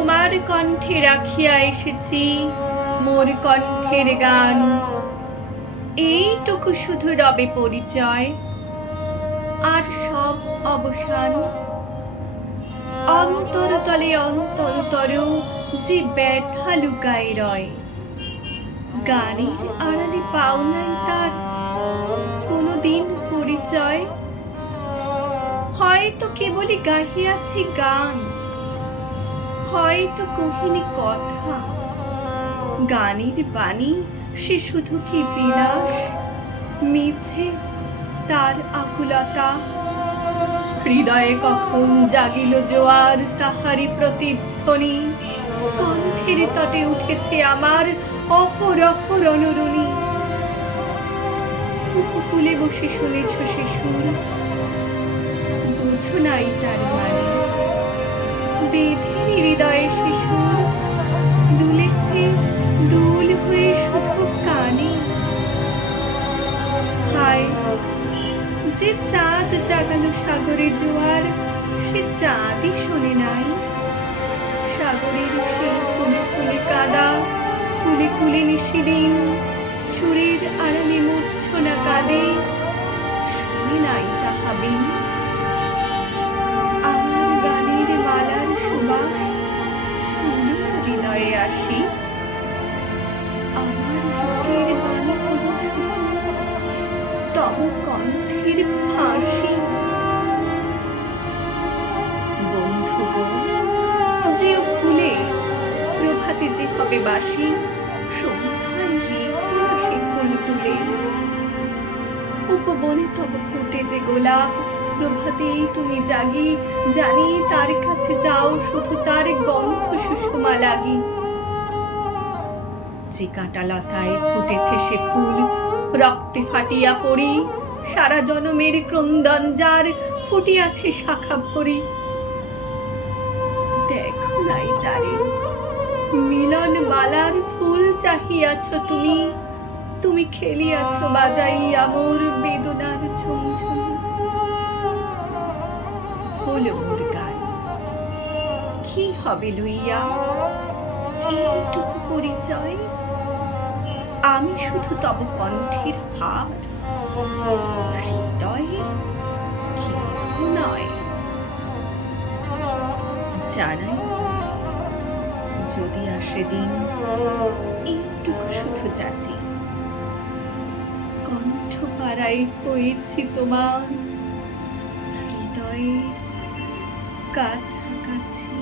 তোমার কণ্ঠে রাখিয়া এসেছি মোর কণ্ঠের গান। এইটুকু শুধু রবে পরিচয়, আর সব অবসান। অন্তরতলে অন্তরতর যে ব্যথা লুকায় রয়, গানের আড়ালে পাও নাই তার কোনোদিন পরিচয়। হয়তো কেবলই গাহিয়াছি গান, হয়তো কহিনি কথা, গানের বাণী সে শুধু কি বিলাস, মিছে তার আকুলতা। হৃদয়ে কখন জাগিল জোয়ার তাহারি প্রতিধ্বনি, কণ্ঠের তটে উঠেছে আমার অহরহ রণরণী। উপকূলে বসে শুনেছ সে সুর, বুঝো নাই তার মানে। বেঁধে হৃদয়ে সে সুর দুলেছে দুল হয়ে শুধু কানে। হায়, যে চাঁদ জাগালো সাগরে জোয়ার, সে চাঁদই শোনে নাই। সাগরের সেই ফুলে ফুলে কাদা, কুলে কুলে নিশিদিন, সুরের আড়ালে মূর্ছনা কাঁদে, শুনে নাই তাহা বিন। আমার গানের মালার সুবাস ছুঁলো হৃদয়ে আসি, আমার বুকের বাণী হলো শুধু তব কণ্ঠের ফাঁসি। বন্ধু গো, যে ফুলে প্রভাতে যে হবে বাসি, সন্ধ্যায় রেখো না সে ফুল তুলে। উপবনে তব ফুটে যে গোলাপ, প্রভাতেই তুমি জাগি, জানি তার কাছে যাও শুধু তার গন্ধ সুষমা লাগি। যে কাঁটা লতায় ফুটেছে সে ফুল, রক্তে ফাটিয়া পড়ি, সারা জনমের ক্রন্দন যার ফুটিয়াছে শাখা ভরি। দেখো নাই তারে, মিলন মালার ফুল চাহিয়াছ তুমি, তুমি খেলিয়াছ বাজাইয়া মোর বেদনার ঝুমঝুম। হলো মোর গান, কি হবে লইয়া এইটুকু পরিচয়। আমি শুধু তব কণ্ঠের হার, হৃদয়ের কেহ নয়। জানাই যদি আসে দিন, এইটুকু শুধু যাচি, কণ্ঠ পাড়ায় হয়েছি তোমার, হৃদয়ের কাছাকাছি।